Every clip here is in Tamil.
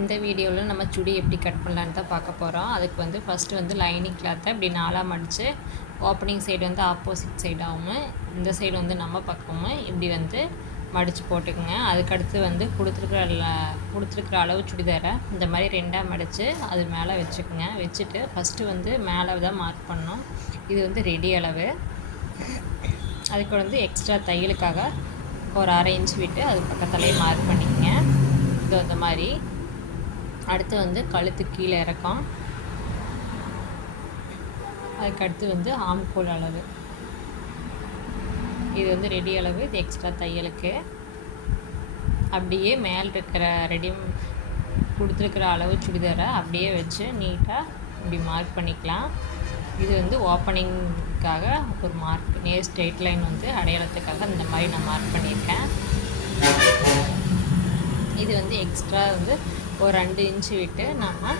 இந்த வீடியோவில் நம்ம சுடி எப்படி கட் பண்ணலான்னு தான் பார்க்க போகிறோம். அதுக்கு வந்து ஃபஸ்ட்டு வந்து லைனிங் கிளாத்தை இப்படி 4ஆக மடித்து ஓப்பனிங் சைடு வந்து ஆப்போசிட் சைடாகவும் இந்த சைடு வந்து நம்ம பக்கமும் இப்படி வந்து மடித்து போட்டுக்குங்க. அதுக்கடுத்து வந்து கொடுத்துருக்குற அளவு சுடிதாரை இந்த மாதிரி 2ஆக மடித்து அது மேலே வச்சுக்கோங்க. வச்சுட்டு ஃபஸ்ட்டு வந்து மேலே தான் மார்க் பண்ணணும். இது வந்து ரெடி அளவு. அதுக்கு வந்து எக்ஸ்ட்ரா தையலுக்காக ஒரு 1/2 இன்ச் விட்டு அது பக்கத்துலேயே மார்க் பண்ணிக்கங்க. இது அந்த மாதிரி. அடுத்து வந்து கழுத்து கீழே இறக்கம். அதுக்கடுத்து வந்து ஆம்கோல் அளவு. இது வந்து ரெடி அளவு. இது எக்ஸ்ட்ரா தையலுக்கு. அப்படியே மேலே இருக்கிற கொடுத்துருக்குற அளவு சுடிதாரை அப்படியே வச்சு நீட்டாக இப்படி மார்க் பண்ணிக்கலாம். இது வந்து ஓப்பனிங்காக ஒரு மார்க், நேர் ஸ்ட்ரெயிட் லைன் வந்து அடையாளத்துக்காக இந்த மாதிரி நான் மார்க் பண்ணியிருக்கேன். இது வந்து எக்ஸ்ட்ரா வந்து ஒரு 2 இன்ச்சு விட்டு நம்ம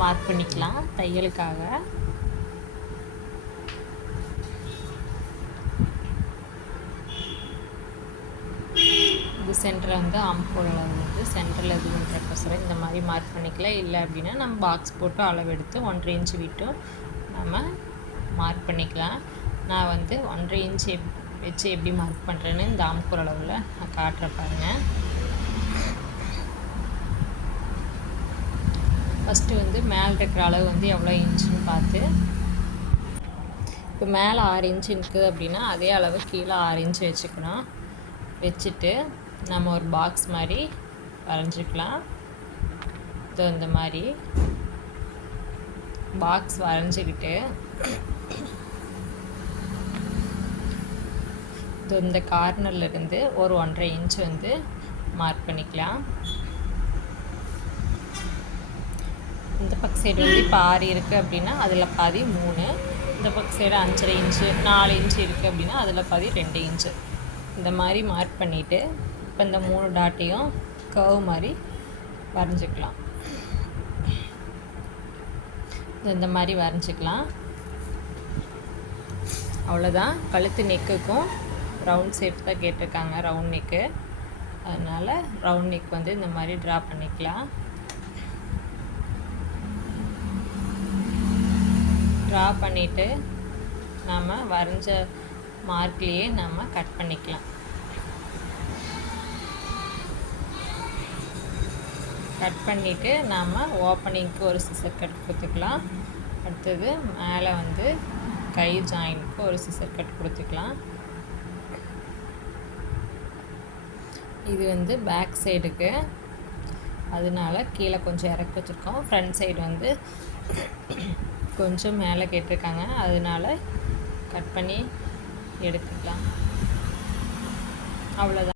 மார்க் பண்ணிக்கலாம் தையலுக்காக. இது சென்டரில் வந்து ஆம்கோல் அளவு வந்து சென்டரில் இது பண்ணுறக்கோசரம் இந்த மாதிரி மார்க் பண்ணிக்கலாம். இல்லை அப்படின்னா நம்ம பாக்ஸ் போட்டு அளவு எடுத்து 1.5 இன்ச்சு விட்டும் நம்ம மார்க் பண்ணிக்கலாம். நான் வந்து 1.5 இன்ச்சு வச்சு எப்படி மார்க் பண்ணுறேன்னு இந்த ஆம்கோல் அளவில் நான் காட்டுறேன் பாருங்கள். ஃபஸ்ட்டு வந்து மேலே இருக்கிற அளவு வந்து எவ்வளோ இன்ச்சுன்னு பார்த்து, இப்போ மேலே 6 இன்ச்சு இருக்குது அப்படின்னா அதே அளவு கீழே 6 இன்ச்சு வச்சுக்கணும். வச்சுட்டு நம்ம ஒரு பாக்ஸ் மாதிரி வரைஞ்சிக்கலாம். இது இந்த மாதிரி பாக்ஸ் வரைஞ்சிக்கிட்டு இந்த கார்னர்லேருந்து ஒரு 1.5 இன்ச் வந்து மார்க் பண்ணிக்கலாம். இந்த பக்க சைடு வந்து இப்போ 6 இருக்குது அப்படின்னா அதில் பாதி 3, இந்த பக்க சைடு 5.5 இன்ச்சு 4 இன்ச்சு இருக்குது அப்படின்னா அதில் பாதி 2 இன்ச்சு இந்த மாதிரி மார்க் பண்ணிவிட்டு இப்போ இந்த 3 டாட்டையும் கர்வ் மாதிரி வரைஞ்சிக்கலாம். இந்த மாதிரி வரைஞ்சிக்கலாம். அவ்வளோதான். கழுத்து நெக்குக்கும் ரவுண்ட் ஷேப் தான் கேட்டிருக்காங்க, ரவுண்ட் நெக்கு. அதனால் ரவுண்ட் நெக் வந்து இந்த மாதிரி ட்ரா பண்ணிக்கலாம். ட்ரா பண்ணிவிட்டு நம்ம வரைஞ்ச மார்க்லேயே நம்ம கட் பண்ணிக்கலாம். கட் பண்ணிவிட்டு நாம் ஓப்பனிங்க்கு ஒரு சிசர் கட் கொடுத்துக்கலாம். அடுத்தது மேலே வந்து கை ஜாயின்க்கு ஒரு சிசர் கட் கொடுத்துக்கலாம். இது வந்து பேக் சைடுக்கு, அதனால கீழே கொஞ்சம் இறக்கி வச்சுருக்கோம். ஃப்ரண்ட் சைடு வந்து கொஞ்சம் மேலே கேட்டிருக்காங்க, அதனால கட் பண்ணி எடுத்துக்கலாம். அவ்வளோதான்.